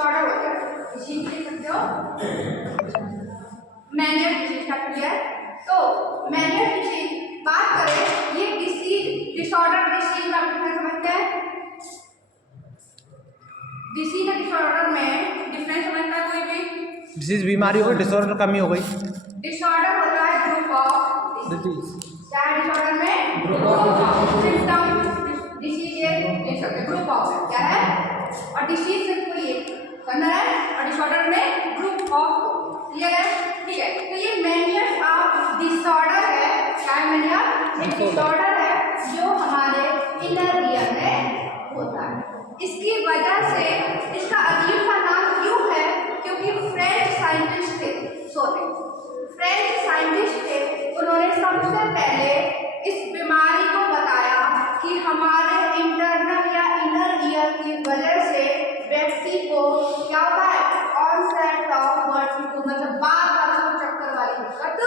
Disorder होता है, इसी लिख सकते हो मैनियर डिसीज का क्लियर। तो मैनियर डिसीज बात करें, ये डिसीज डिसऑर्डर डिसीज में आप समझते हैं, डिसीज और डिसऑर्डर में डिफरेंस समझता है कोई भी? डिसीज बीमारी हो गई, डिसऑर्डर कमी हो गई। डिसऑर्डर होता है ग्रुप ऑफ डिसीज, क्या है डिसऑर्डर में? ग्रुप ऑफ सिम्टम, डिसीज ये देख सकते हैं ग्रुप ऑफ क्या है, और डिसीज सिर्फ कोई एक करना है, और डिसऑर्डर में ग्रुप ऑफ, क्लियर है? ठीक है, तो ये मैनियर्स ऑफ डिसऑर्डर है, क्या है मैनियर? एक डिसऑर्डर है जो हमारे इनर ईयर में होता है। इसकी वजह से इसका अजीब सा नाम क्यों है? क्योंकि फ्रेंच साइंटिस्ट थे, फ्रेंच साइंटिस्ट थे, उन्होंने सबसे पहले इस बीमारी को बताया कि हमारे इंटरनल या इनर ईयर की वजह से व्यक्ति को क्या होता है, ऑनसेट ऑफ वर्टिगो, मतलब बार बार चक्कर वाली दिक्कत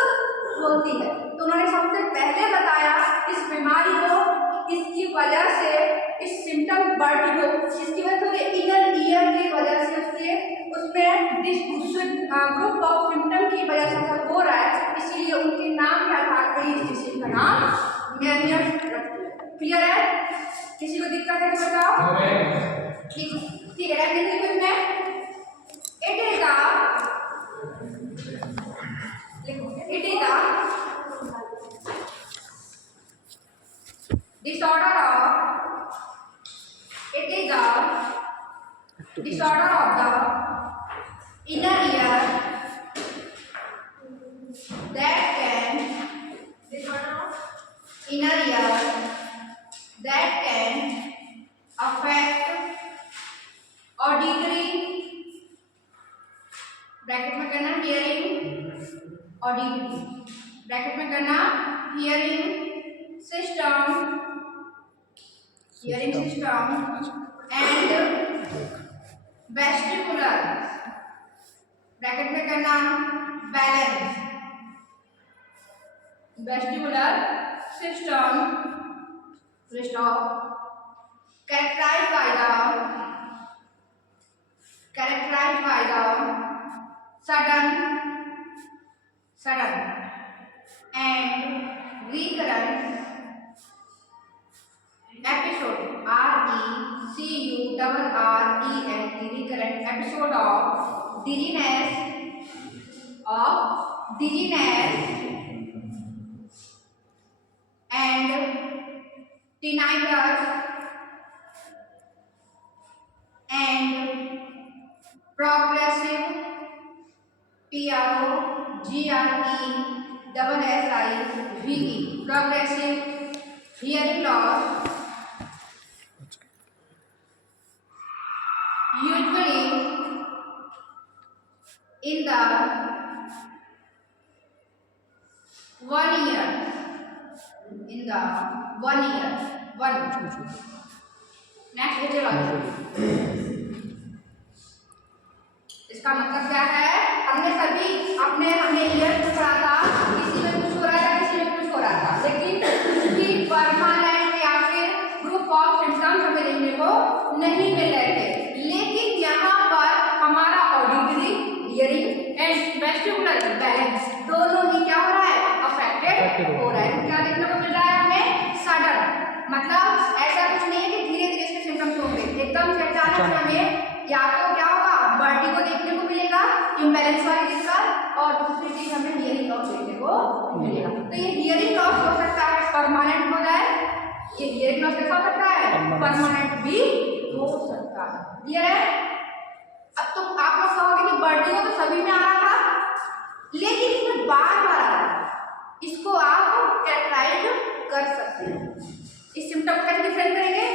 होती है। तो उन्होंने सबसे पहले बताया इस बीमारी को, इसकी वजह से इस सिम्टम वर्टिगो, इसकी वजह से इनर ईयर की वजह से उसमें ग्रुप ऑफ सिम्टम की वजह से सब हो रहा है, इसीलिए उनके नाम के आधार पर इस डिसीज का नाम मैनियर्स रख दिया। क्लियर है? किसी को दिक्कत है तो बताओ। ठीक है, देखिए कुछ में it is the disorder of the inner ear that can affect auditory, bracket में करना hearing, auditory ब्रैकेट में करना hearing system and vestibular bracket में करना balance, vestibular system characterized by the sudden and recurrent episode, recurrent episode of dizziness and tinnitus and progressive progressive hearing loss, usually in the 1 year. Next video इसका मतलब क्या है? हमने सभी हमने year कुछ रहा था, किसी में कुछ हो रहा था, किसी में कुछ हो रहा था, लेकिन उसकी परमानेंट या फिर ग्रुप ऑफ सिम्टम्स हमें देखने को नहीं मिल रहे थे। लेकिन यहाँ पर हमारा auditory, hearing and vestibular balance दोनों ही क्या हो रहा है? अफेक्टेड हो रहा है। क्या देखने को मिल रहा है हमें? सडन, मतलब ऐसा कुछ नहीं है कि धीरे धीरे इसके सिम्टम्स होंगे, एकदम से अचानक से हमें या तो क्या होगा, वर्टिगो देखने को मिलेगा, इम्बैलेंस वाली दिक्कत, और दूसरी चीज हमें हियरिंग लॉस देखने को मिलेगा। तो ये हियरिंग लॉस हो सकता है परमानेंट हो जाए, ये हियरिंग लॉस कैसा हो सकता है? परमानेंट भी हो सकता है। क्लियर है? अब तो आप लोग कहोगे कि वर्टिगो तो सभी में आ रहा था, लेकिन इसमें बार बार आ रहा है, इसको आप कैरेक्टराइज कर सकते हैं। इस सिम्टम का डिफरेंस करेंगे।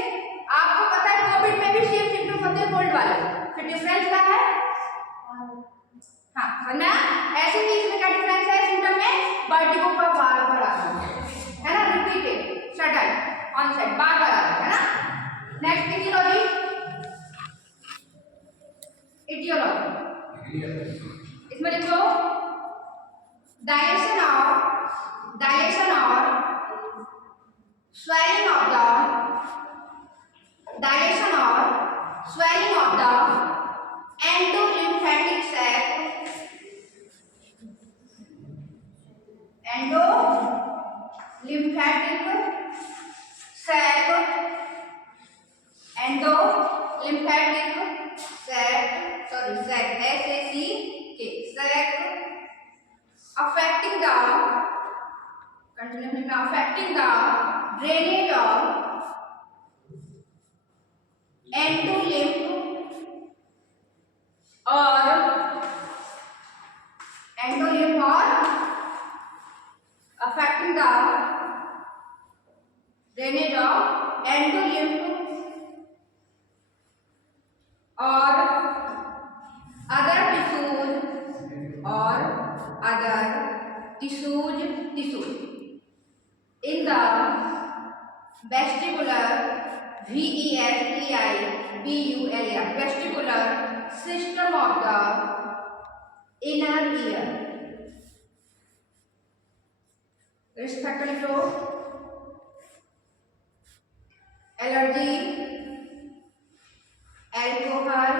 आपको पता है कोविड में भी सेम सिम्टम होते हैं कोल्ड वाले, फिर डिफरेंस क्या है? हाँ समझना, ऐसे भी इसमें क्या डिफरेंस है? सिम्टम में वर्टिगो का बार बार आता है ना, रिपीटेड, सडन, ऑनसेट, बार बार आता है ना। नेक्स्ट इटियोलॉजी, इसमें देखो डायलेशन और swelling of the endolymphatic sac, endolymphatic sac, sorry sac SACK sac, affecting the continuing affecting the drainage of endolymph or endolymph or affecting the drainage of endolymph or other tissues in the vestibular vestibular system of the inner ear. Risk factor लिख लो, allergy, alcohol,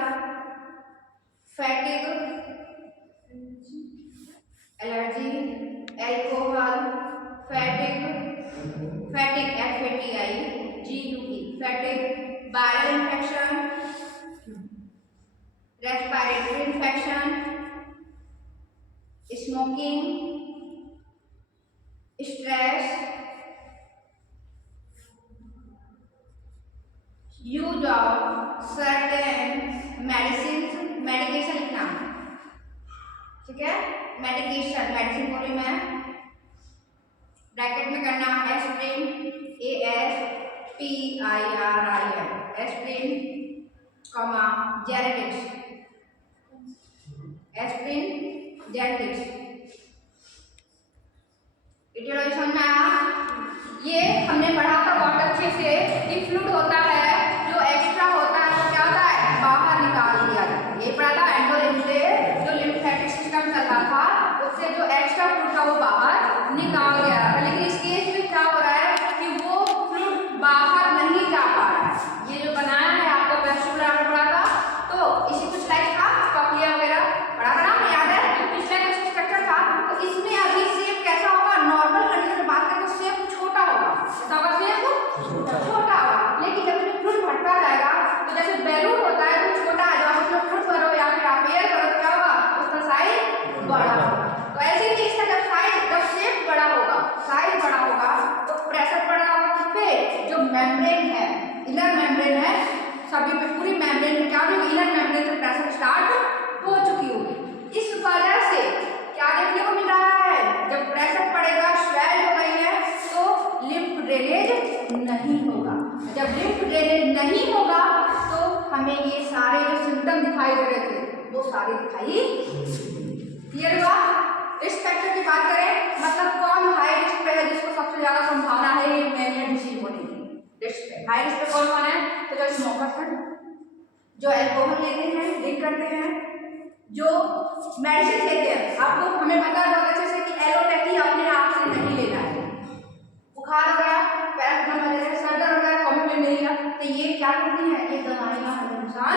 fatigue, allergy, alcohol, fatigue, fatigue FATIGUE, fatigue, viral infection, respiratory infection, smoking, stress, use of certain medication लिखना, ठीक है, medicine बोली मैं, bracket में करना aspirin ASPIRIN aspirin, genetics, aspirin genetics, aetiology समझ में आया। ये हमने पढ़ा था बहुत अच्छे से कि फ्लूइड होता है जो एक्स्ट्रा होता है वो क्या होता है, बाहर निकाल दिया जाता है। ये पढ़ा था एंडोलिम्फ से जो लिम्फेटिक सिस्टम चल रहा था उससे जो एक्स्ट्रा फ्लूइड था वो बाहर निकाल दिया था, लेकिन इस केस में क्या हो रहा है कि वो फ्लूइड बाहर नहीं जा पा रहा है। ये जो बनाया है आपको वेस्टिबुलर में पढ़ा था, तो इसी कुछ लाइक था कॉक्लिया वगैरह पढ़ा था ना, याद है पिछले कुछ स्ट्रक्चर था। तो इसमें अभी शेप कैसा होगा, नॉर्मल कंडीशन में बात करें तो शेप छोटा होगा, कैसा होगा शेप छोटा होगा, लेकिन जब फ्लूइड बढ़ता जाएगा तो जैसे बैलून होता है वो छोटा है, जब उसमें फ्लूइड भरो या फिर आप एयर करो तो क्या होगा, उसका साइज बड़ा होगा। तो ऐसे ही इसका जब शेप बड़ा होगा, साइज बड़ा होगा तो प्रेशर पड़ा होगा किस पे, जो मेम्ब्रेन है, इनर मेम्ब्रेन है, सभी पे पूरी मेम्ब्रेन में क्या होगी, इनर मेम्ब्रेन से प्रेशर स्टार्ट हो चुकी होगी। इस वजह से क्या देखने को मिल रहा है, जब प्रेशर पड़ेगा स्वेल हो गई है तो लिम्फ ड्रेनेज नहीं होगा। जब लिम्फ ड्रेनेज नहीं होगा तो हमें ये सारे जो सिम्टम दिखाई दे रहे थे वो सारे दिखाई। क्लियर हुआ। रिस्क फैक्टर की बात करें, मतलब कौन हाई रिस्क पे है, जिसको सबसे ज्यादा संभावना है ये मेनिया डिसीज होने की। रिस्क पे हाई रिस्क पे कौन कौन है, तो जो स्मोकर है, जो एल्कोहल लेते हैं, ड्रिंक करते हैं, जो मेडिसिन लेते हैं। आपको हमें पता है बहुत अच्छे से कि एलोपैथी अपने आप से नहीं लेना है। बुखार हो गया, पैरासिटामोल वगैरह, सर दर्द हो गया, कॉम्प्लेन मिल गया, तो ये क्या करती है, ये दवाइयां हमें नुकसान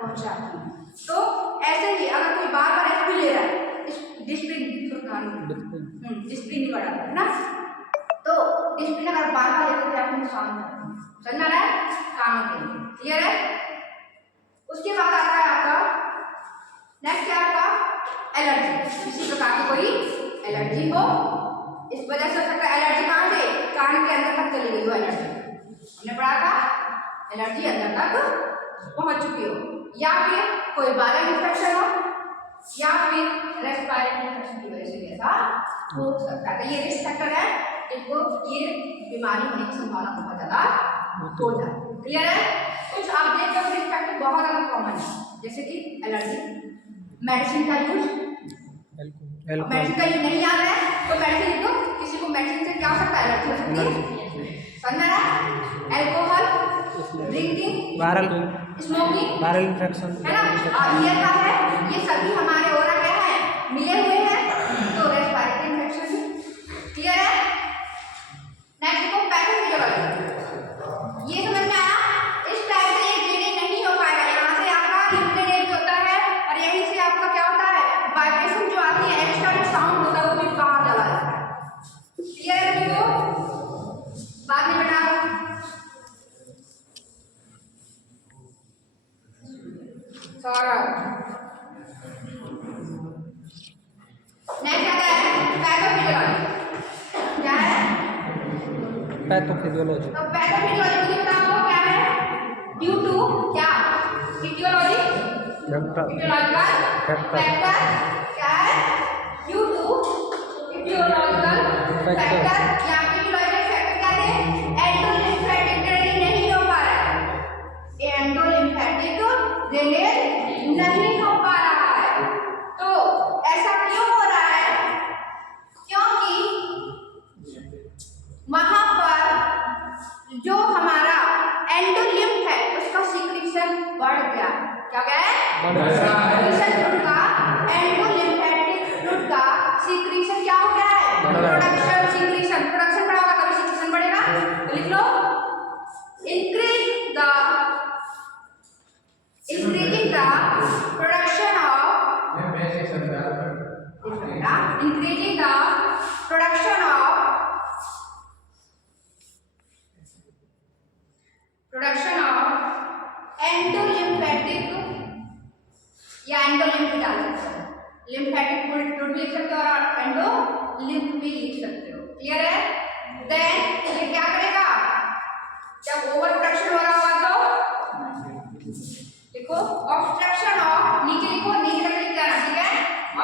पहुंचाती हैं। तो ऐसे ही अगर कोई बार बार एस्पिरिन ले रहा है, डिस्प्रिन नहीं बढ़ा है ना, तो डिस्प्रिन अगर बार बार लेते तो आपको नुकसान होता है। समझ में आ रहा है, कानों के लिए क्लियर है। उसके बाद आता है आपका नेक्स्ट क्या, आपका एलर्जी। किसी प्रकार की कोई एलर्जी हो, इस वजह से हो सकता है एलर्जी कहाँ से, कान के अंदर तक चली गई हो एलर्जी, हमने पढ़ा था एलर्जी अंदर तक पहुंच चुकी हो, या फिर कोई वायरल इन्फेक्शन हो, या फिर रेस्पिरेटरी इन्फेक्शन की वजह से ऐसा हो सकता है। ये रिस्क फैक्टर है, इनको ये बीमारी होने की संभावना बहुत ज्यादा हो जाती है। क्लियर है। कुछ आप देखकर रिस्क फैक्टर बहुत ज्यादा कॉमन है, जैसे कि एलर्जी, मेडिसिन का यूज, मेडिसिन का यूज नहीं याद है तो मेडिसिन लिख दो, किसी को मेडिसिन से क्या हो सकता है, एलर्जी हो सकती है। समझ रहा है। Alcohol, drinking, viral smoking, viral infection है ना, ये क्या है, ये सभी हमारे ओरा क्या है, मिले हुए हैं, तो रेस्पिरेटरी इन्फेक्शन। क्लियर है। नेक्स्ट देखो पैकिंग की जगह, ये समझ में आया। इस टाइप से ये ड्रेनेज नहीं हो पाएगा, यहाँ से आपका ड्रेनेज होता है और यहीं से आपका क्या होता है, वाइब्रेशन जो आती है, एक्स्ट्रा जो साउंड होता है वो भी बाहर चला जाता है। पैथोफिजियोलॉजी। तो पैथोफिजियोलॉजी मुझे बताओ क्या है? ड्यू टू क्या? फिजियोलॉजी फिजियोलॉजिकल फैक्टर क्या है? ड्यू टू फिजियोलॉजिकल फैक्टर या फिजियोलॉजिकल फैक्टर क्या है? एंडोलिम्फेटिक ड्रेनेज नहीं हो पा रहा है, एंडोलिम्फेटिक ड्रेनेज नहीं हो पा रहा है। तो ऐसा क्यों हो रहा है? क्योंकि वहां पर जो हमारा एंडोलिम्फ है उसका सीक्रेशन बढ़ गया। क्या गया है? सीक्रेशन फ्लूइड का, एंडोलिम्फेटिक फ्लूइड का सीक्रेशन क्या हो गया है? प्रोडक्शन सीक्रेशन, प्रोडक्शन बढ़ा होगा तभी सीक्रेशन बढ़ेगा। तो लिख लो increasing the production of increasing the production of endolymphatic या एंडोलिम्फ डाल सकते हो, लिम्फेटिक फ्लूइड भी लिख सकते हो और एंडोलिम्फ भी लिख सकते हो। क्लियर है? देन ये क्या करेगा? जब ओवर प्रोडक्शन हो रहा होगा तो लिखो ऑब्स्ट्रक्शन ऑफ, नीचे लिखो, नीचे तक लिख देना, ठीक है?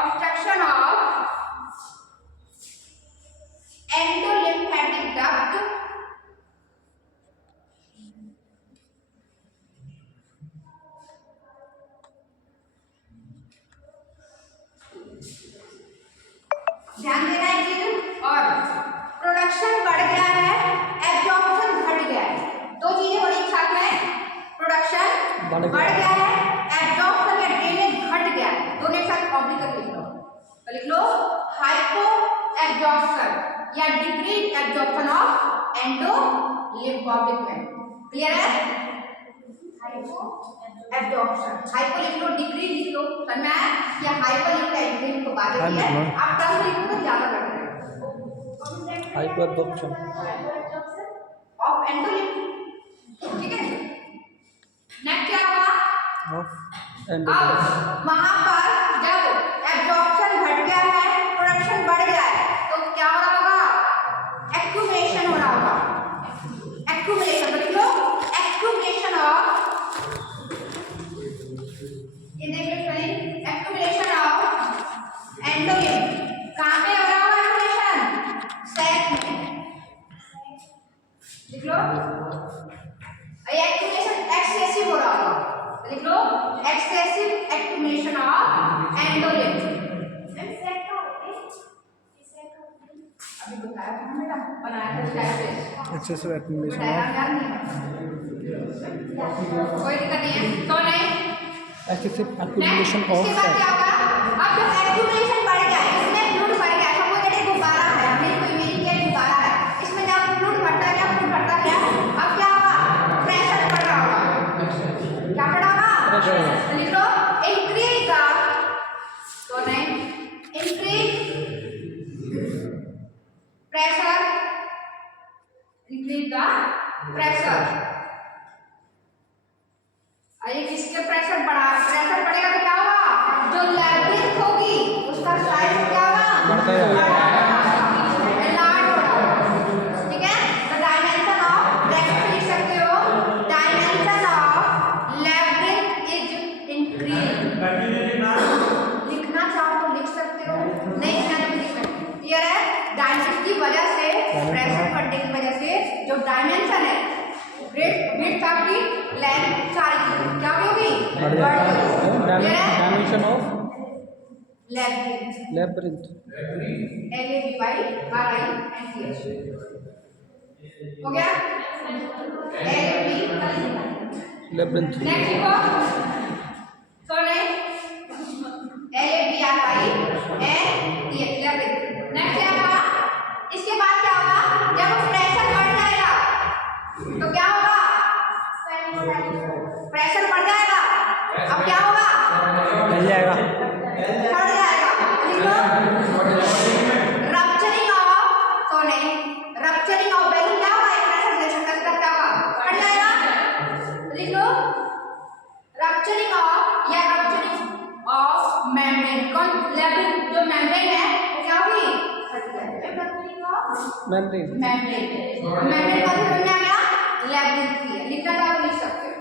ऑब्स्ट्रक्शन ऑफ एंडोलिम्फेटिक डक्ट ध्यान देना है चीज। और प्रोडक्शन बढ़ गया है, एब्जॉर्प्शन घट गया है, दो चीजें हो रही एक साथ में। प्रोडक्शन बढ़ गया है, एब्जॉर्प्शन या ड्रेनेज घट गया है, दोनों एक साथ कॉपी करके लिख लो। तो लिख लो हाइपो एब्जॉर्प्शन या डिक्रीज एब्जॉर्प्शन ऑफ एंडोलिम्फोटिक। क्लियर है? हाइपो एब्जॉर्प्शन, हाइपो लिख लो, डिक्रीज लिख लो, समझ में आया? या हाइपर लिख लो, डिक्रीज तो बात है, आप कम लिखो तो ज्यादा बेटर है। हाइपो एब्जॉर्प्शन ऑफ एंडोलिम्फ, ठीक है? नेक्स्ट क्या होगा? ऑफ अब एंडोलिम्फ। वहां पर जब एब्जॉर्प्शन घट गया है, प्रोडक्शन बढ़ गया है, तो क्या हो रहा होगा? एक्यूमुलेशन हो रहा होगा। एक्यूमुलेशन तो लिख लो एक्यूमुलेशन ऑफ, ये देख लो स्पेलिंग, एक्यूमुलेशन ऑफ एंडोलिम्फ। कहां पे हो रहा होगा एक्यूमुलेशन? सैक में, लिख लो। ये एक्यूमुलेशन एक्सेसिव हो रहा होगा, लिख लो एक्सेसिव एक्यूमुलेशन ऑफ एंडोलिम्फ। अभी बताया था मैडम, बनाया था डायग्राम, एक्सेसिव एक्यूमुलेशन ऑफ कोई दिक्कत नहीं है तो नहीं। एक्सेसिव एक्यूमुलेशन ऑफ इसके बाद क्या होगा? अब जब एक्यूमुलेशन बढ़ गया, इसमें फ्लूइड बढ़ गया, सपोज दैट एक गुब्बारा है, हमने कोई मेरी के गुब्बारा है, इसमें जब फ्लूइड बढ़ता गया, फ्लूइड बढ़ता गया, अब क्या होगा? प्रेशर बढ़ रहा होगा। क्या बढ़ रहा होगा? लिख लो इंक्रीज द, तो नहीं, increase pressure, increase the pressure. ये किसके प्रेशर बढ़ा? प्रेशर बढ़ेगा तो क्या होगा? जो लैबिरिंथ होगी उसका साइज क्या होगा? बढ़ता जाएगा। एनलार्ज होगा, ठीक है? तो डायमेंशन ऑफ, नेक्स्ट लिख सकते हो dimension of labyrinth is increase. लिखना चाहो तो लिख सकते हो, नहीं लिखना तो लिख सकते हो। क्लियर है? डायमेंशन की वजह से, प्रेशर बढ़ने की वजह से जो डायमेंशन है, विड्थ आपकी लेंथ सारी चीजें क्या होगी? Dimension of labyrinth, labyrinth, LABYRINTH हो गया? लैबिरिंथ। नेक्स्ट लिखो, सॉरी LABRINTH लैबिरिंथ। नेक्स्ट क्या होगा? इसके बाद क्या होगा? जब प्रेशर बढ़ जाएगा तो क्या होगा? प्रेशर बढ़ जाएगा, अब क्या होगा? मिल जाएगा, बढ़ जाएगा। रप्चरिंग ऑफ, तो नहीं, रप्चरिंग ऑफ बैलून क्या होगा? प्रेशर दे सकता है, क्या होगा? बढ़ जाएगा। लिख लो रप्चर मेम्ब्रेन मेम्ब्रेन का समझ में आ गया। लेबिरिंथ है, लिखना चाहो लिख सकते हो।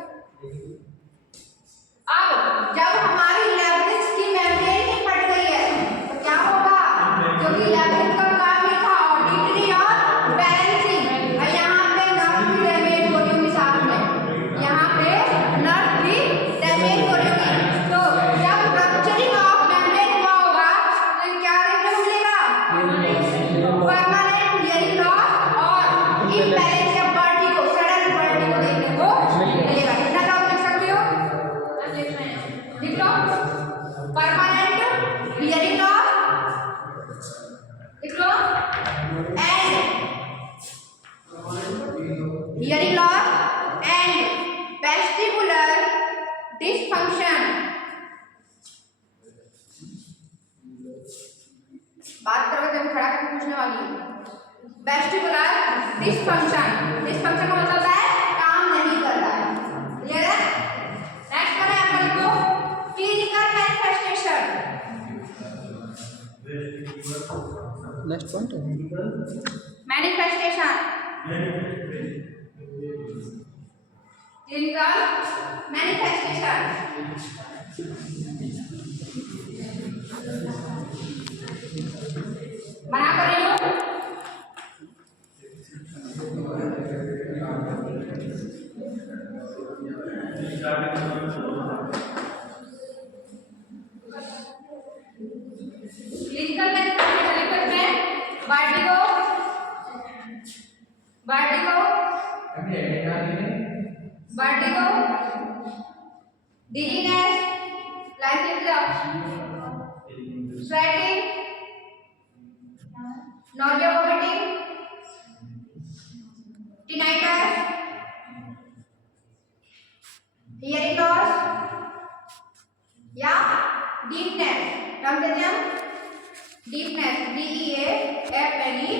अब जब हमारी लेबिरिंथ की मेम्ब्रेन ही फट गई है तो क्या होगा? क्योंकि लेबिरिंथ का काम ही था ऑडिटरी और बैलेंसिंग, और यहाँ पे नर्व भी डैमेज हो रही होगी साथ में, यहाँ पे नर्व भी डैमेज हो रही होगी। तो जब रप्चरिंग ऑफ मेम्ब्रेन हुआ होगा तो क्या देखने को मिलेगा? परमानेंट हियरिंग लॉस और इम्बैलेंस या वर्टिगो, सडन वर्टिगो देखने को मिलेगा। कितना नाम लिख सकते हो? लिख लो। परमानेंट हियरिंग लॉस लिख लो, and hearing loss and vestibular dysfunction. बात करोगे तो खड़ा करके पूछने वाली हूँ। वेस्टिबुलर डिसफंक्शन, डिसफंक्शन का मतलब है काम नहीं कर रहा है। क्लियर है? नेक्स्ट करें आप लिखो clinical manifestation. Next point manifestation, clinical manifestation. बना कर रही हूँ। क्लिनिकल मैनिफेस्टेशन लिख सकते हैं vertigo, vertigo, vertigo, dizziness, sweating, nausea, vomiting, tinnitus, hearing loss या deafness। नाम कहते हैं deafness, DEAFNE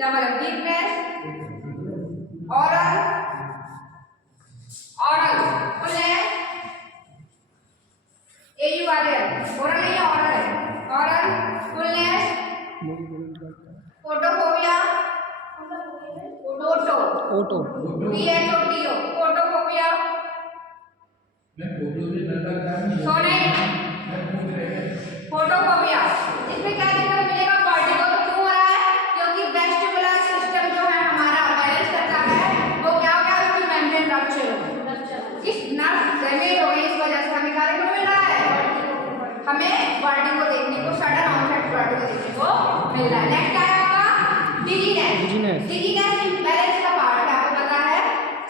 double deafness, oral, fullness, oral नहीं oral, fullness, photophobia, photo PHOTO, photophobia, photophobia. इसमें क्या देखने को मिलेगा? वर्टिगो। तो क्यों हो रहा है? क्योंकि वेस्टिबुलर सिस्टम जो है हमारा बैलेंस करता है, वो क्या हो गया? उसकी मेम्ब्रेन रप्चर हो गई, इस नर्व डैमेज हो गई, इस वजह से हमें क्या देखने को मिल रहा है? हमें वर्टिगो देखने को, सडन ऑनसेट वर्टिगो देखने को मिल रहा है। नेक्स्ट आया होगा डिजीनेस। डिजीनेस इम्बैलेंस का पार्ट है, आपको पता है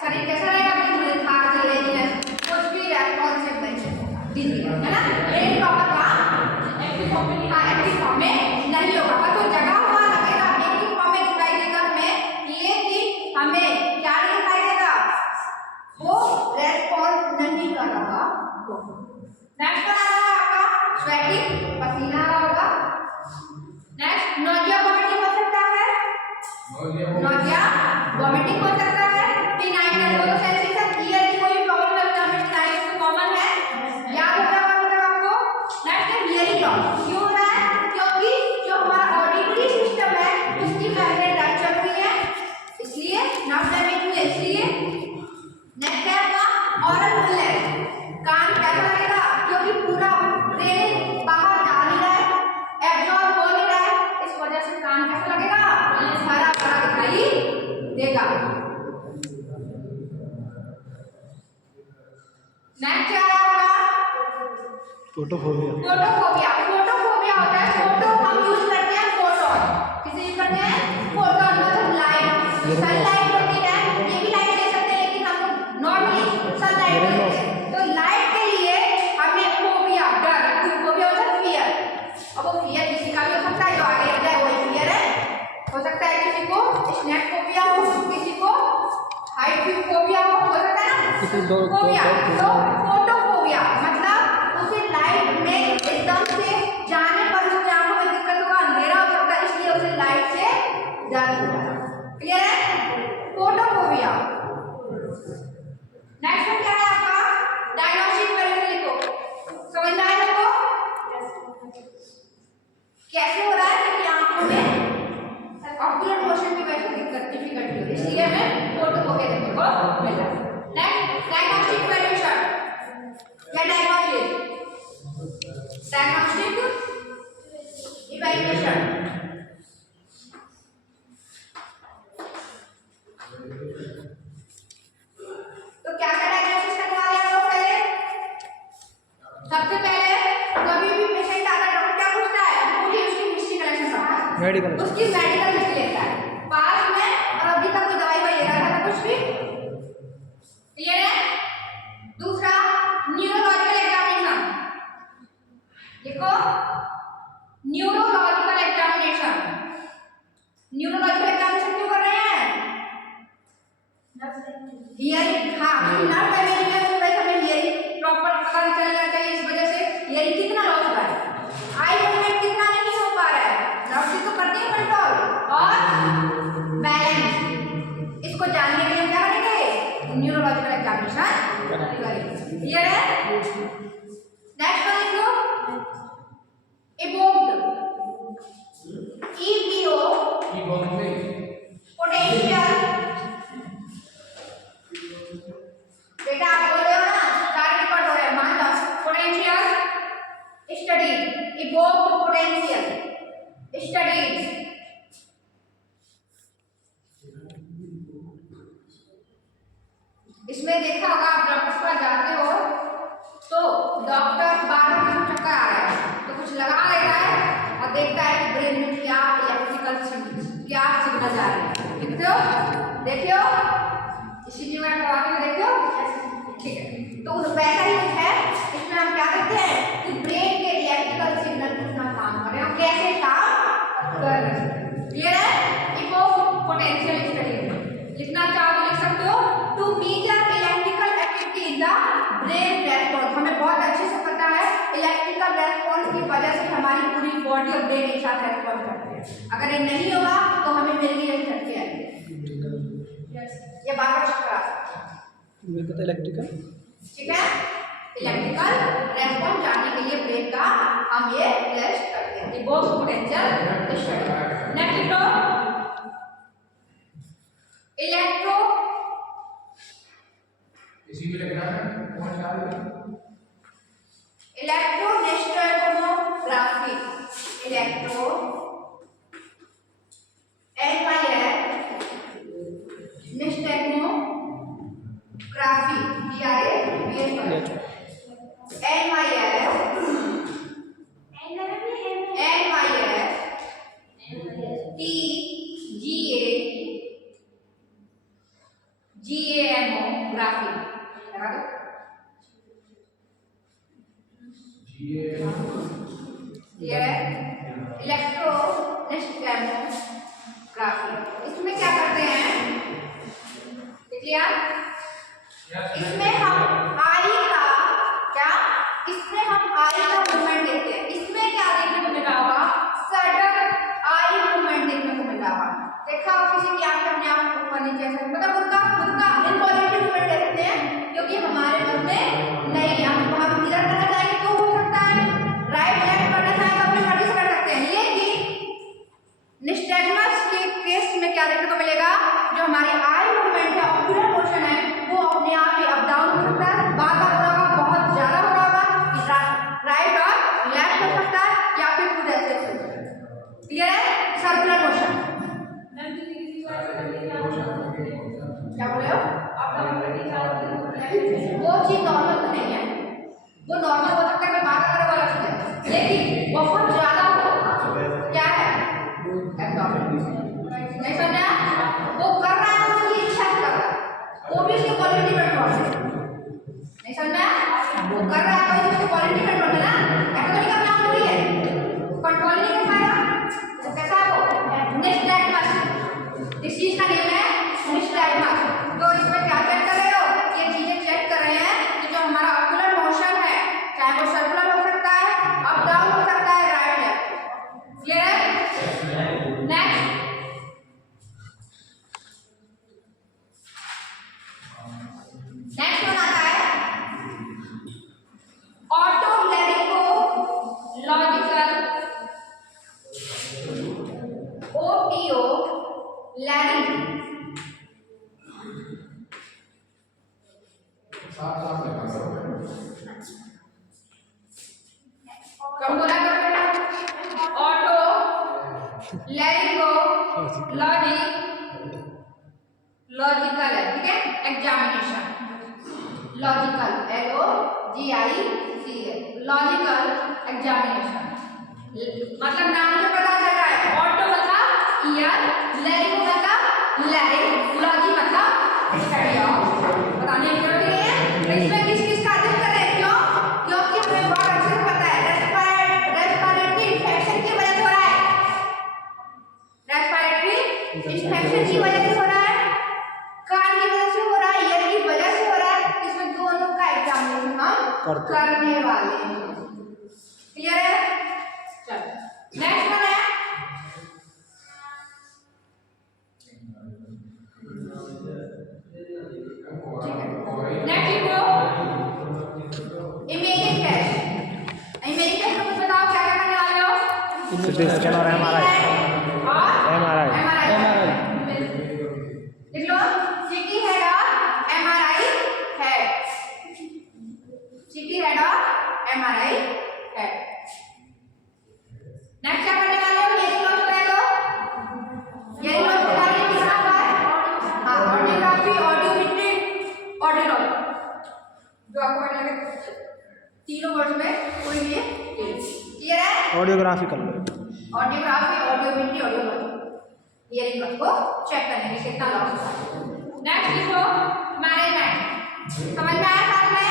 शरीर कैसा रहेगा? बिल्कुल खास लेजीनेस, कुछ भी रेस्पॉन्सिव नहीं होगा, डिजीनेस है ना। ब्रेन प्रॉपर काम एक्टिव फॉर्म में नहीं होगा, बस वो जगह हुआ लगेगा, एक्टिव फॉर्म में दिखाई देगा हमें, लेकिन हमें क्या नहीं दिखाई देगा? वो रेस्पॉन्स नहीं कर रहा होगा। नेक्स्ट आ रहा है आपका स्वेटिंग, पसीना आ रहा होगा। नेक्स्ट नोजिया, वोमिटिंग हो सकता है, नोजिया वोमिटिंग हो सकता है। टिनाइटस, वो सेंसेशन ईयर की कोई प्रॉब्लम लगता है, टिनाइटस तो कॉमन है, याद हो जाएगा मतलब आपको। नेक्स्ट है हियरिंग लॉस। क्यों हो रहा है? क्योंकि जो हमारा ऑडिटरी सिस्टम है उसकी मेम्ब्रेन रप्चर हुई है, इसलिए नर्व डैमेज हुई है, इसलिए। नेक्स्ट है आपका ऑरल फुलनेस, कान कैसा लगेगा? क्योंकि पूरा ब्रेन बाहर जा नहीं रहा है, एब्जॉर्ब हो नहीं रहा है, इस वजह से कान कैसा लगेगा? सारा बड़ा दिखाई देगा। नेक्स्ट क्या है आपका? फोटोफोबिया। फोटोफोबिया होता है, फोटो हम यूज करते हैं, फोटोन किसे यूज करते हैं? फोटोन मतलब लाइट, सनलाइट होती है, ये भी लाइट ले सकते हैं, लेकिन हम लोग नॉर्मली सनलाइट लेते हैं। तो लाइट के लिए हमें फोबिया, डर, फोबिया होता है फियर। अब वो फियर किसी का भी हो सकता है, जो आगे आ जाए वही फियर है। हो सकता है किसी को स्नेक फोबिया हो, किसी को हाइट फोबिया हो सकता है ना, फोबिया। तो फोटोफोबिया मतलब उसे लाइट में एकदम से जाने पर उसकी आंखों में दिक्कत होगा, अंधेरा हो सकता है, इसलिए उसे लाइट से डर होगा। क्लियर है? फोटोफोबिया। नेक्स्ट क्या है आपका? डायग्नोस्टिक पहले लिखो, समझ में आया आपको? कैसे हो रहा है? क्योंकि आंखों में ऑक्यूलर मोशन मेडिकल उसकी मेडिकल हिस्ट्री लेता है पास में, और अभी तक कोई दवाई ले रहा था कुछ भी। क्लियर है? दूसरा न्यूरोलॉजिकल एग्जामिनेशन, देखो न्यूरोलॉजिकल एग्जामिनेशन। न्यूरोलॉजिकल एग्जामिनेशन क्यों कर रहे हैं? हियरिंग, हाँ नर्व एवेलेबल हो गई, हमें हियरिंग प्रॉपर पता चलना चाहिए। इस वजह से हियरिंग कितना लॉस हो रहा है, आई मूवमेंट कितना नहीं हो पा रहा है, नर्व तो करती है कंट्रोल और बैलेंस। इसको जानने के लिए क्या करेंगे? न्यूरोलॉजिकल एग्जामिनेशन करेंगे। क्लियर है? नेक्स्ट वन लिख लो, इवोक्ड, ईवीओ पोटेंशियल। बेटा आप बोल रहे हो ना, सारे रिकॉर्ड हो रहे हैं, मान low potential study, evoked potential studies. इसमें देखा होगा आप डॉक्टर के पास जाते हो तो डॉक्टर बार बार चक्कर आ रहा है तो कुछ लगा लेता है और देखता है कि ब्रेन में क्या इलेक्ट्रिकल क्या सिग्नल जा रहे हैं। देखते हो, देखियो इसीलिए मैं करवाते हुए देखियो, ठीक है। तो वैसा ही कुछ है, इसमें हम क्या करते हैं कि ब्रेन के इलेक्ट्रिकल सिग्नल कितना काम कर रहे हैं, कैसे काम कर रहे हैं। क्लियर है? इवोक्ड पोटेंशियल स्टडी लिखना चाहो तो लिख सकते हो, to measure electrical activity in the brain response. हमें बहुत अच्छे से पता है इलेक्ट्रिकल रेस्पॉन्स की वजह से हमारी पूरी बॉडी और ब्रेन एक साथ रेस्पॉन्ड करती है। अगर ये नहीं होगा तो हमें मिलनी है झटके आएंगे, ये बार बार चक्कर आ सकता है। इलेक्ट्रिकल, ठीक है? इलेक्ट्रिकल रेस्पॉन्स जानने के लिए ब्रेन का हम ये टेस्ट करते हैं, इवोक्ड पोटेंशियल स्टडी। नेक्स्ट लिखो, इलेक्ट्रो, इसी में लिखना है कौन सा है? इलेक्ट्रोनेस्टेगोग्राफी, इलेक्ट्रो नेस्टेगोग्राफी, GAMOग्राफी, लगा दो ये इलेक्ट्रोनेस्टेगोग्राफी। इसमें क्या करते हैं, देख लिया? इसमें हम आई का क्या, इसमें हम आई का मूवमेंट देखते हैं। इसमें क्या देखने को मिला होगा, सडन आई मूवमेंट देखने को मिला होगा। देखा हो किसी की आंख अपने आप ऊपर नीचे ऐसे, मतलब उनका खुद का इनवॉल्यूंटरी मूवमेंट कह सकते हैं, क्योंकि हमारे मन में नहीं है। हम इधर करना चाहेंगे तो हो सकता है, राइट लेफ्ट करना चाहेंगे तो अपनी मर्जी से कर सकते हैं। लेकिन निस्टेगमस के केस में क्या देखने को मिलेगा, जो हमारी आई मूवमेंट है, ऑक्यूलर मोशन है, वो अपने आप ही अप डाउन हो सकता है, बार बार हो रहा होगा, बहुत ज्यादा हो रहा होगा, राइट और लेफ्ट हो सकता है, या फिर खुद ऐसे हो सकता है। क्लियर है? Circular motion. क्या बोल रहे हो? वो चीज नॉर्मल तो नहीं है, वो नॉर्मल हो सकता है, मैं बात करने वाला चीज है, लेकिन बहुत ज्यादा हो क्या है, नहीं समझा? वो कर रहा है तो उसकी इच्छा से कर रहा है, वो भी उसकी क्वालिटी कंट्रोल है। नहीं समझा? वो कर रहा है तो उसकी क्वालिटी कंट्रोल है ना, ऐसा तो नहीं करना होती है, कंट्रोल नहीं कर पाएगा तो कैसा है वो निस्टेगमस। इस चीज का नेम है निस्टेगमस। तो इसमें क्या चेक कर रहे हो, ये चीजें चेक कर रहे हैं कि जो हमारा ऑक्यूलर मोशन है, चाहे वो सर्कुलर हो सकता है, अप डाउन हो सकता है, राइट लेफ्ट। क्लियर है? नेक्स्ट वन आता है ऑटोलैरिंगोलॉजिकल, OTO लैरिंग। कम बोला करो बेटा, ऑटो लॉजिकल है, ठीक है? Examination logical, LOGICL, logical examination, मतलब नाम से पता चल रहा है ऑटो ईयर, लैरिंगो मतलब लैरिंग, लॉजी मतलब स्टडी ऑफ। बताने की जरूरत नहीं है इसमें किस किस का अध्ययन कर रहे हैं, क्यों? क्योंकि हमें बहुत अच्छे से पता है रेस्पिरेटरी इन्फेक्शन की वजह से हो रहा है, रेस्पिरेटरी इन्फेक्शन की वजह से हो रहा है, कान की वजह से हो रहा है, ईयर की वजह से हो रहा है। इसमें दोनों का एग्जामिनेशन हम करने वाले हैं। क्लियर है? चलो नेक्स्ट वन है नेक्स्ट लिखो इमेजिंग टेस्ट। इमेजिंग टेस्ट को बताओ क्या क्या करने वाले हो? सिटी स्कैन और एमआरआई। लिख लो सिटी हेड और एमआरआई हेड, सिटी हेड और एमआरआई हेड। नेक्स्ट क्या करने वाले हो? हियरिंग लॉस को ले लो, हियरिंग लॉस के बारे में क्या हुआ है? हाँ, ऑडियोग्राफी, ऑडियोमेट्री, ऑडियोलॉजी, जो आपको पढ़ने में तीनों वर्ड्स में कोई भी क्लियर है? ऑडियोग्राफी कर लो, audiography, audiometry, audiology, hearing loss को चेक करने के कितना लॉस होता है। नेक्स्ट लिखो मैनेजमेंट। समझ में आया साथ में?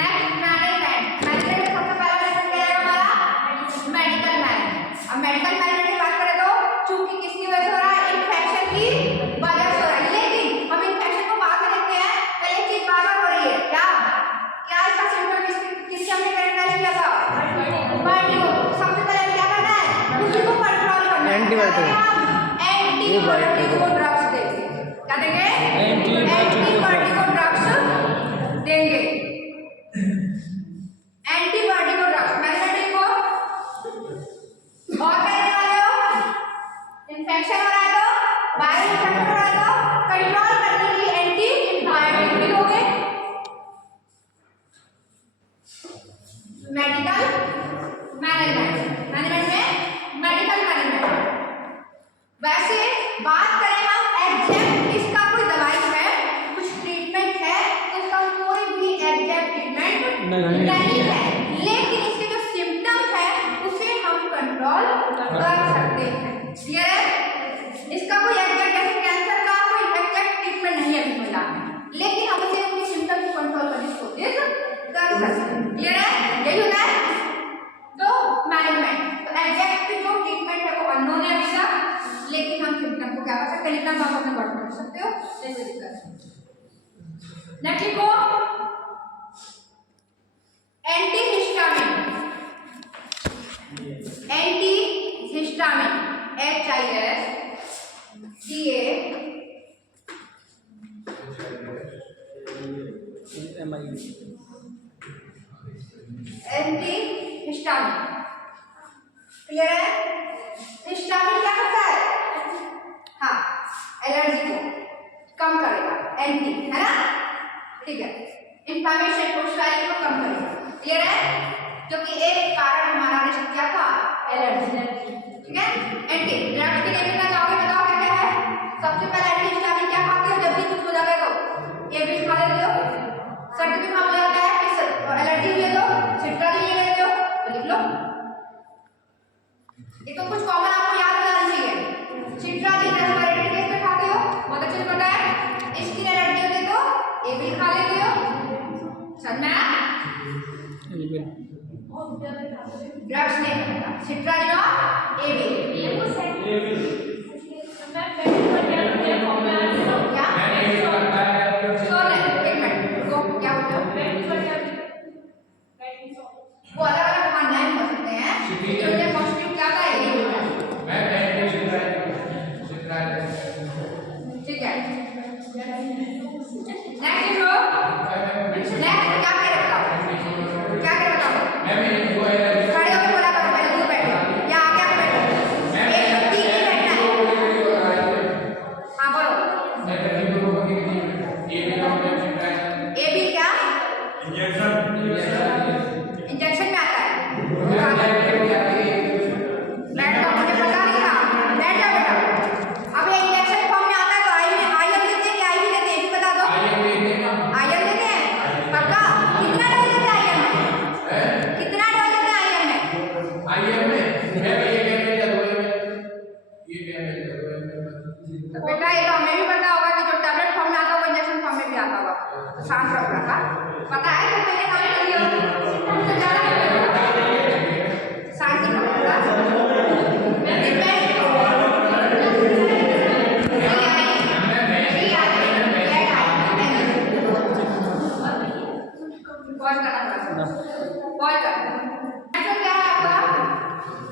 Next management. मैनेजमेंट में सबसे पहला लेसन क्या है हमारा? Medical management. अब मेडिकल मैनेजमेंट की बात करें तो चूंकि किसकी वजह से हो रहा है? इन्फेक्शन की वजह से हो रहा है, लेकिन हम इन्फेक्शन को बाद में देखते हैं, पहले एक चीज बार-बार हो रही है, क्या क्या इसका सिम्टम किससे हमने कैरेक्टराइज किया था? वर्टिगो। सबसे पहले क्या करना है? उसी को कंट्रोल करना है। एंटीबायोटिक, एंटीबायोटिक को ड्रग्स देंगे, क्या देंगे? एंटीबायोटिक को ड्रग्स देंगे, एंटीबायोटिक को ड्रग्स। मैनेजमेंट को और क्या देने वाले हो? इन्फेक्शन हो रहा है तो वायरल इन्फेक्शन हो रहा है तो कंट्रोल करने के लिए एंटीबायोटिक भी दोगे। मेडिकल मैनेजमेंट, मैनेजमेंट में मेडिकल मैनेजमेंट। वैसे बात करें हम एग्जैक्ट इसका कोई दवाई है, कुछ ट्रीटमेंट है, तो इसका कोई भी एग्जैक्ट ट्रीटमेंट नहीं है, लेकिन इसके जो सिम्टम्स है उसे हम कंट्रोल कर सकते हैं। क्लियर है? इसका कोई एग्जैक्ट, जैसे कैंसर का कोई एग्जैक्ट ट्रीटमेंट नहीं है अभी फिलहाल में, लेकिन हम उसे अपने सिम्टम को कंट्रोल करने की कोशिश कर सकते हैं। क्लियर है? यही होता है तो मैनेजमेंट। तो एग्जैक्ट जो ट्रीटमेंट है वो अननोन है अभी तक, लेकिन हम सिम्टम को क्या कर सकते हैं? लिखना तो आप अपने वर्ड में लिख सकते हो, जैसे दिक्कत। नेक्स्ट लिखो एंटीहिस्टामिन। Antihistamine antihistamine. क्लियर है? हिस्टामिन क्या करता है? हाँ, एलर्जी को कम करेगा, एंटी है ना, ठीक है, इन्फ्लेमेशन को, स्वेलिंग को कम करेगा। क्लियर है? क्योंकि एक कारण हमारा रिस्क क्या था? एलर्जी। ठीक है? एंटी ड्रग्स के लिए कितना चाहोगे बताओ क्या क्या है? सबसे पहले एंटीहिस्टामिन क्या खाते हो जब भी कुछ हो जाता है तो? ये भी खा लेते हो, सर्दी जुकाम हो जाता है, एलर्जी ले लो, सिट्राजिन ले लेते हो, तो लिख लो। ये तो कुछ कॉमन आपको याद हो जाना चाहिए। सिट्राजिन रेस्पिरेटरी केस में खाते हो, बहुत अच्छे से पता है। स्किन एलर्जी होती तो ये भी खा लेते हो, समझ में आया? ड्रग्स नहीं खाएगा, सिट्राजिन और एबी। क्या? वो अलग अलग मानना है हो सकते हैं, लेकिन पॉजिटिव क्या था यही होता है। ठीक है, नेक्स्ट लो, नेक्स्ट क्या करे बताओ, क्या करे बताओ? खड़े होकर बोला करो, पहले दूर बैठो या आगे आके बैठो, एक तो ठीक ही बैठना है। तो बेटा ये तो हमें भी पता होगा कि जो टैबलेट फॉर्म में आता होगा इंजेक्शन फॉर्म में भी आता होगा, तो शांत रहो बेटा। पता है तो मैंने काम कर लिया तो ज़्यादा शांति रहो बेटा। पॉज करना पॉज कर। ऐसा क्या है आपका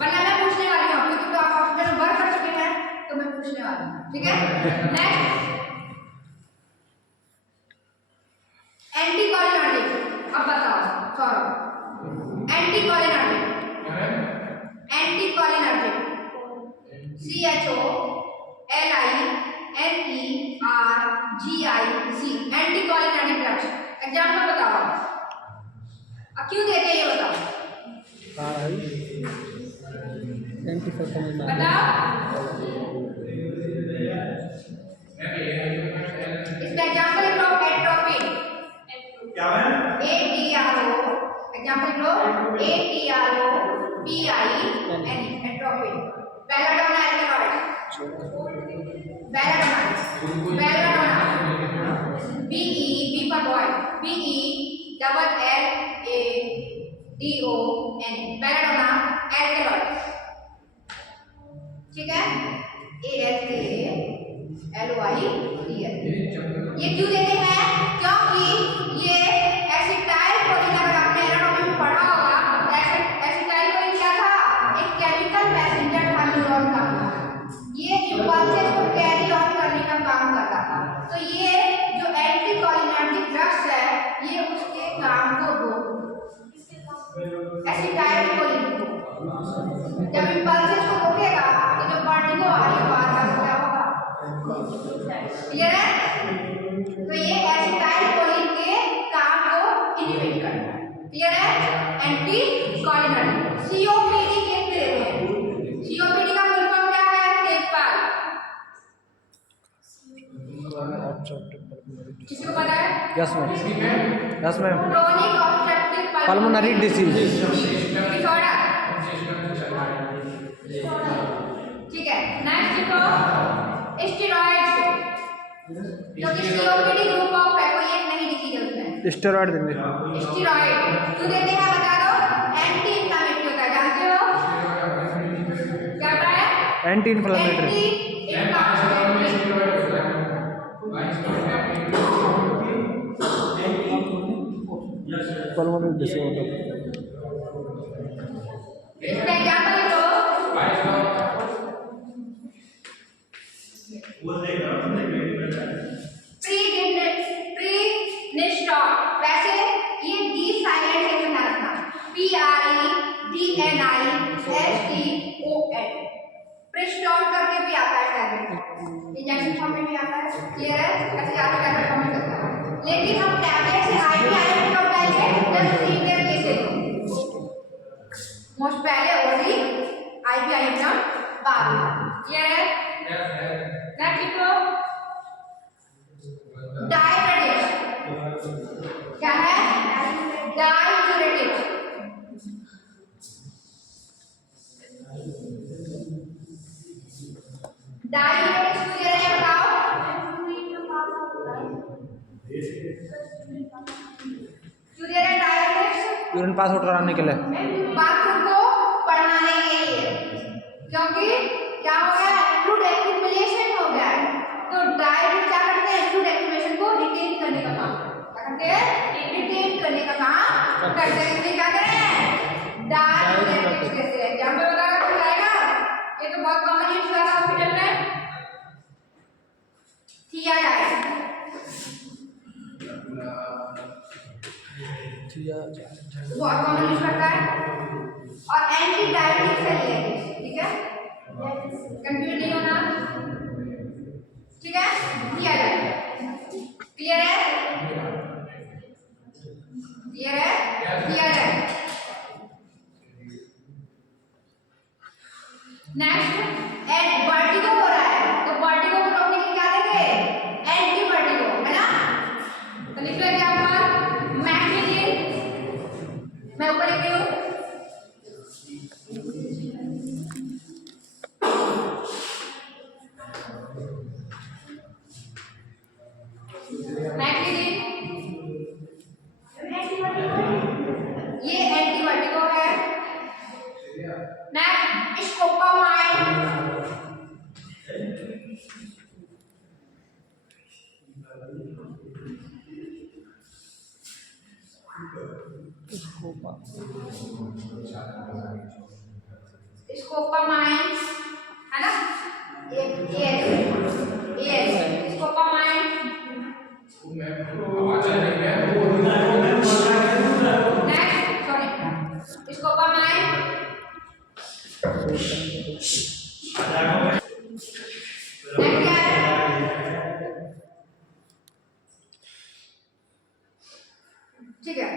वरना मैं पूछने वाली हूँ क्योंकि तो आप ऑप्शन वर्क कर चुके हैं तो मैं पूछने वाली हूँ, ठीक है। Next anticholinergic. अब बताओ Saurabh, anticholinergic CHOLINERGIC anticholinergic drugs. Example बताओ, अब क्यों देते हैं ये बताओ, बताओ। इसका example low atropine, ATRO, example low ATROPIN atropine. Belladonna alkaloid, belladonna BE B for boy BELLADON belladonna alkaloid, ठीक है। ALKALOIDS। ये क्यों देते हैं, क्योंकि ये एसिटाइल कोलिन, अगर आपने एनाटॉमी में पढ़ा होगा तो एसिटाइल कोलिन क्या था, एक केमिकल मैसेंजर था न्यूरॉन का। ये इंपल्सेस को कैरी ऑन करने का काम करता था। तो ये जो एंटीकोलिनर्जिक ड्रग्स है ये उसके काम को रोक, एसिटाइल कोलिन को जब इंपल्सेस को रोकेगा तो जो वर्टिगो आ रही है बार बार क्या होगा, क्लियर है। तो ये एसिटाइल कोलिन के काम को इनहिबिट करता है, क्लियर है। एंटीकोलिनर्जिक COPD के लिए है। COPD का फुल फॉर्म क्या है, तेजपाल, किसी को पता है? Yes ma'am, yes ma'am. Chronic obstructive pulmonary disease, disorder, ठीक है। नेक्स्ट देखो स्टेरॉइड्स, क्योंकि COPD ग्रुप ऑफ है, कोई एक नहीं डिसीज है उसमें। स्टेरॉइड देंगे, स्टेरॉइड क्यों देते हैं बता दो, एंटी इंफ्लेमेटरी होता है, जानते हो क्या होता है, एंटी इन्फ्लेमेटरी। Pulmonary disorder. इसका एग्जांपल लो, प्रीनिस्टॉल, वैसे ये डी साइलेंट से बना रखना, PREDNISTOL, प्रिस्टॉल करके भी आता है टैबलेट, इंजेक्शन फॉर्म में भी आता है, क्लियर है। ऐसे आप टैबलेट फॉर्म में सकते हैं, लेकिन हम टैबलेट से IPIM कब डालेंगे, जब सीवियर केसेस हो। मोस्ट पहले ओनली IPIM का बाद में, क्लियर है। नेक्स्ट देखो डाययूरेटिक्स, क्या है, डाययूरेटिक्स। डाययूरेटिक्स क्लियर है, बताओ। क्लियर है डाययूरेटिक्स, यूरिन पास आउट कराने के लिए, बाथरूम को बढ़ाने के लिए, क्योंकि क्या हो गया, फ्लूइड एक्यूमुलेशन हो गया है। तो डाययूरेटिक्स क्या करते हैं, फ्लूइड एक्यूमुलेशन को रिटेन करने का काम करते हैं, रिटेन करने का काम करते हैं। क्या करें, डाययूरेटिक्स कैसे है, एग्जांपल बताओ तो जाएगा। ये तो बहुत कॉमन यूज हुआ था हॉस्पिटल में, थियाडाइन, बहुत कॉमन यूज करता है, और एंटी डायबिटिक से रिलेटेड, ठीक है, कंफ्यूज नहीं होना, ठीक है। थियाडाइन, क्लियर है, क्लियर है, थियाडाइन। नेक्स्ट वर्टिगो हो रहा है, तो वर्टिगो को रोकने के लिए क्या देंगे, एंटी वर्टिगो, है ना। तो लिख लो एग्जांपल, मैक्सिलिन, मैं ऊपर लिख रही हूँ, नेक्स्ट लीजिए, ये एंटीवर्टिको है। नेक्स्ट स्कोपोमाइन, स्कोपोमाइन है ना, ये स्कोपोमाइन। नेक्स्ट सॉरी स्कोपोमाइन, नेक्स्ट क्या है, ठीक है,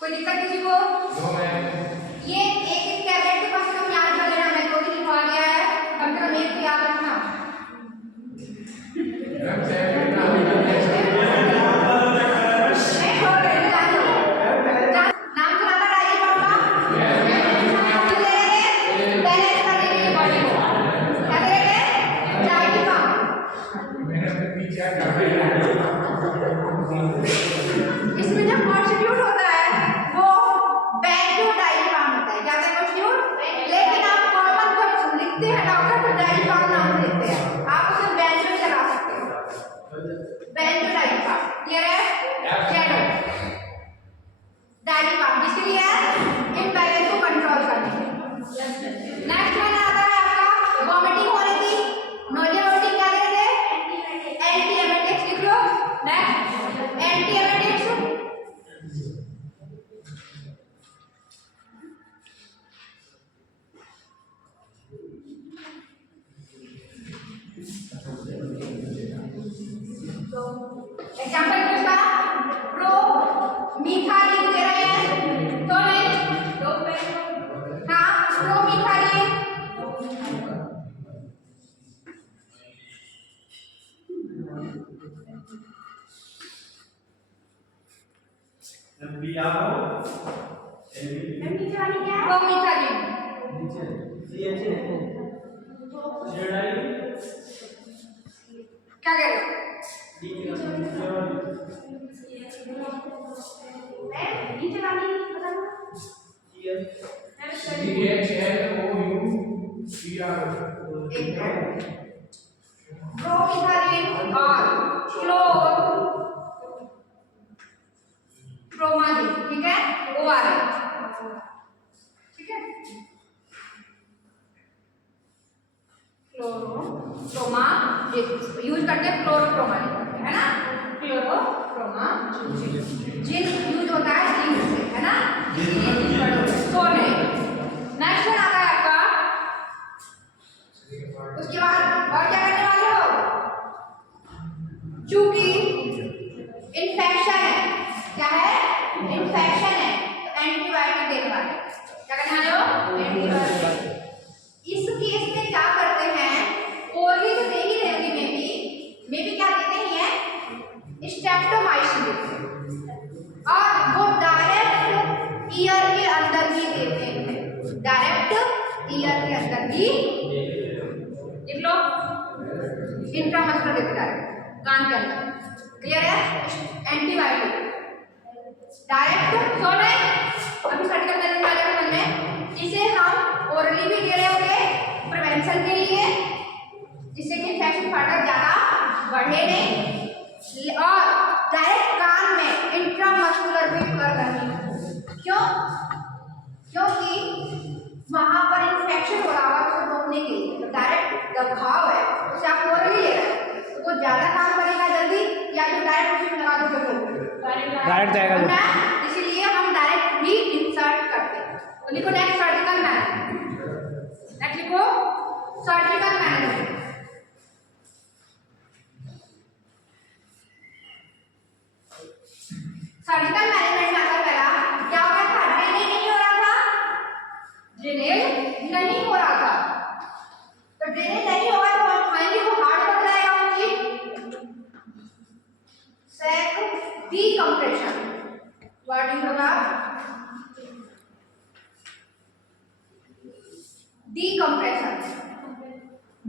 कोई दिक्कत किसी को? ये एक एक टैबलेट के पास हम याद कर लेना, मैं 2 दिन लिखवा गया है, कम से कम एक को याद रखना। नाम सुना था डायरीपाम का? बैलेंस करने के लिए बॉडी को क्या करेंगे? डायरीपाम। इसमें जो कॉन्स्टिट्यूट होता है वो बेंजो डायरीपाम होता है। क्या कॉन्स्टिट्यूट? लेकिन आप कॉमन जब लिखते हैं डॉक्टर तो डायरीपाम नाम लिखते हैं, आप उसे बेंजो भी लगा सकते हो। बेंजो डायरीपाम क्लियर है? शैडो डायरीपाम जिसके लिए है इम्बैलेंस को कंट्रोल करने के लिए। नेक्स्ट वन आता है आपका वॉमिटिंग हो रही थी, नोजिया वोमिटिंग क्या कहते हैं? एंटी एमेटिक्स लिख लो। नेक्स्ट एंटी एमेटिक्स, एग्जाम्पल किसका? प्रोमिथालिन दे रहे हैं तो नहीं, हाँ प्रोमिथालिन। प्रोमिथालिन क्या कह रहे हो? प्रोमिथालिन और क्लोरप्रोमाजिन, ठीक है, वो आ रहा है, ठीक है, क्लोरोप्रोमाजिन यूज करते हैं, क्लोरोप्रोमाजिन है ना, क्लोरोप्रोमाजिन यूज होता है जिंक से, है ना, तो नहीं। नेक्स्ट वन आता है आपका, उसके बाद और क्या करने वाले हो? चूंकि इन्फेक्शन है, क्या है? इन्फेक्शन है तो एंटीबायोटिक देने वाले। क्या करने वाले हो? एंटीबायोटिक। इस केस में क्या करते हैं? ओरली तो दे ही रहे में भी क्या देते हैं? स्ट्रेप्टोमाइसिन देते हैं और वो डायरेक्ट ईयर के अंदर भी देते हैं, डायरेक्ट ईयर के अंदर भी लिख लो, इंट्रामस्कुलर देते डायरेक्ट कान के अंदर, क्लियर है? एंटीबायोटिक डायरेक्ट सो नहीं, अभी सर्टिकल करने वाले मन में इसे हम ओरली भी दे रहे होंगे प्रिवेंशन के लिए, जिससे कि इन्फेक्शन फर्दर ज्यादा बढ़े नहीं, और डायरेक्ट कान में इंट्रामस्कुलर भी कर रही है। क्यों? क्योंकि वहां पर इन्फेक्शन हो रहा है उसको रोकने के लिए, तो डायरेक्ट जब घाव है उसे आप ओरली ले रहे हैं तो वो ज्यादा काम करेगा जल्दी, या जो डायरेक्ट उसे लगा दो डायरेक्ट जाएगा, इसीलिए हम डायरेक्ट भी इंसर्ट करते हैं। तो लिखो नेक्स्ट सर्जिकल मैनेजमेंट, नेक्स्ट लिखो सर्जिकल मैनेजमेंट। सर्जिकल मैनेजमेंट में आता पहला क्या हो रहा था? ड्रेनेज नहीं हो रहा था, ड्रेनेज नहीं हो रहा था, तो ड्रेनेज नहीं होगा तो फाइनली वो हार्ड पड़ जाएगा वो चीज, सैक डीकंप्रेशन वर्ड यूज होगा, decompression,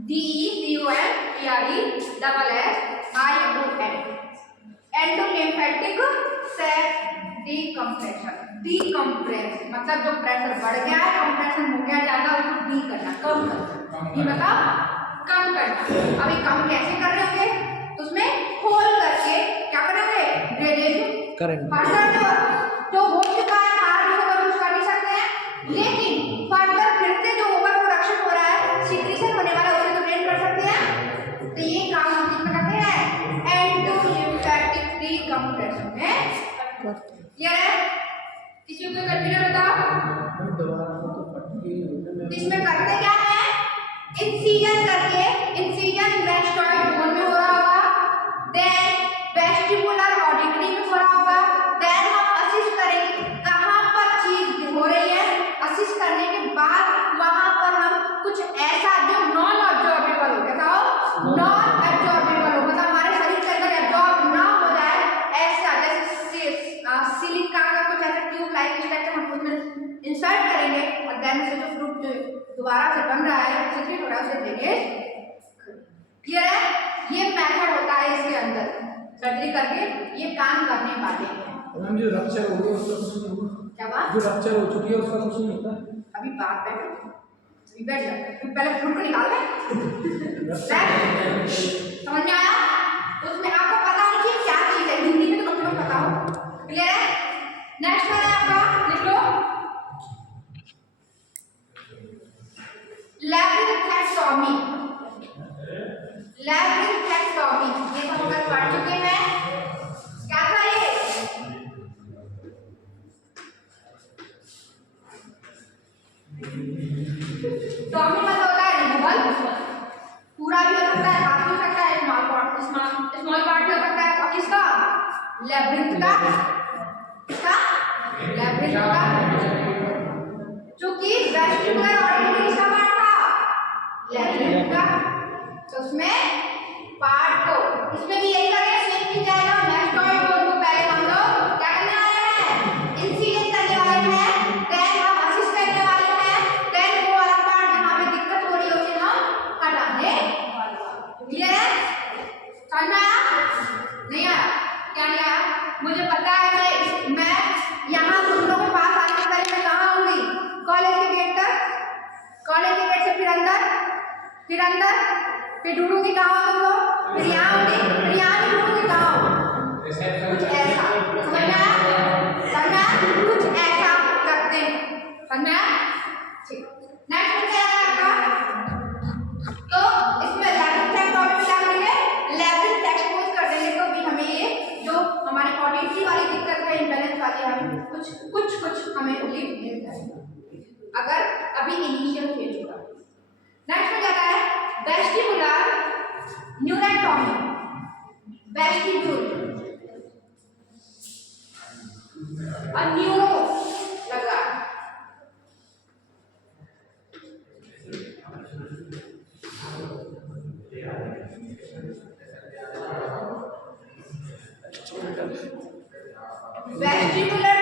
DECOMPRESSION lymphatic sac decompression. Decompress मतलब जो प्रेशर बढ़ गया है, कंप्रेशन हो गया ज्यादा, उसको डी करना, कम करना। ये मतलब कम करना। अभी कम कैसे कर रहे होंगे? तो उसमें होल करके क्या करेंगे? ड्रेनेज करेंगे। फर्दर जो हो चुका है हार्ड उसको तो यूज कर नहीं सकते हैं, लेकिन फर्दर फिर से जो ओवर प्रोडक्शन हो रहा है, सीक्रेशन होने वाला है, उसे तो ड्रेन कर सकते हैं। तो ये काम हम किसमें करते हैं? एंडोलिम्फेटिक डिकम्प्रेशन में। क्लियर है? किसी को कोई कंफ्यूजन होता? इसमें करते क्या है? इंसिजन करके, इंसिजन मैस्टॉइड बोन में हो रहा होगा, देन वेस्टिबुलर ऑडिटरी में हो रहा होगा, देन हम असिस्ट करेंगे कहां पर चीज हो रही है। असिस्ट करने के बाद वहां पर हम कुछ ऐसा जो नॉन एब्जॉर्बेबल हो, क्या हो? नॉन एब्जॉर्बेबल हो, मतलब हमारे शरीर के अंदर एब्जॉर्ब ना हो जाए ऐसा, जैसे सिलिका का कुछ ऐसा ट्यूब लाइक स्ट्रक्चर हम उसमें इंसर्ट करेंगे और देन से जो फ्रूट दोबारा से बन रहा है, सीक्रेट हो रहा है, उसे ड्रेनेज। क्लियर है? ये मेथड होता है इसके अंदर सर्जरी करके, ये काम करने वाले हैं। मैम जो रप्चर हो गया उसका कुछ नहीं होगा? क्या बात? जो रप्चर हो चुकी है उसका कुछ नहीं होता? अभी बात बैठो, अभी बैठ जा, तू पहले फ्रूट को निकाल ले। समझ में आया? उसमें आपको पता होना चाहिए क्या चीज है, हिंदी में तो कम से कम पता हो। क्लियर है? नेक्स्ट है आपका, लिख लो लैब्रिथेक्टोमी। लैब्रिथेक्टोमी ये तो हम लोग पढ़ चुके हैं। क्या था ये? टॉमी मतलब होता है रिमूवल, पूरा भी हो सकता है, हाथ भी हो सकता है, स्मॉल पार्ट भी हो सकता है। और किसका? लैब्रिथ का। किसका? लैब्रिथ का। चूंकि वेस्टिबुलर ऑडिटरी किसका पार्ट था? लैब्रिथ का। तो उसमें पार्ट को इसमें भी यही करेंगे, सेम चीज जाएगा। मैस्टॉइड बोन को पहले हम लोग क्या करने वाले हैं? इंसिजन करने वाले हैं, देन हम असिस्ट करने वाले हैं, देन वो वाला पार्ट जहां पे दिक्कत हो रही है उसे हम हटाने वाले हैं। क्लियर है? समझ में आया? नहीं आया? क्या नहीं आया? मुझे पता है मैं यहाँ तुम लोगों के पास आने से पहले मैं कहाँ होंगी? कॉलेज के गेट तक, कॉलेज के गेट से फिर अंदर, फिर ढूंढूंगी कहाँ हो तुम लोग, फिर यहाँ होंगी, फिर यहाँ भी ढूंढूंगी कहाँ हो। कुछ ऐसा समझ में आया? समझ में आया? कुछ ऐसा करते हैं, समझ में आया? ठीक। नेक्स्ट क्या है आपका? तो इसमें लैब्रिथेक्टोमी में क्या करेंगे? लैब्रिथ एक्सपोज कर देंगे, तो भी हमें ये जो हमारी ऑडिटरी वाली दिक्कत है, इम्बैलेंस वाली, हमें कुछ हमें रिलीफ मिल जाएगा अगर अभी इनिशियल फेज होगा। नेक्स्ट में क्या है? वेस्टिबुलर न्यूरेक्टोमी। वेस्टिब्यूल और न्यूरो लगा, वेस्टिबुलर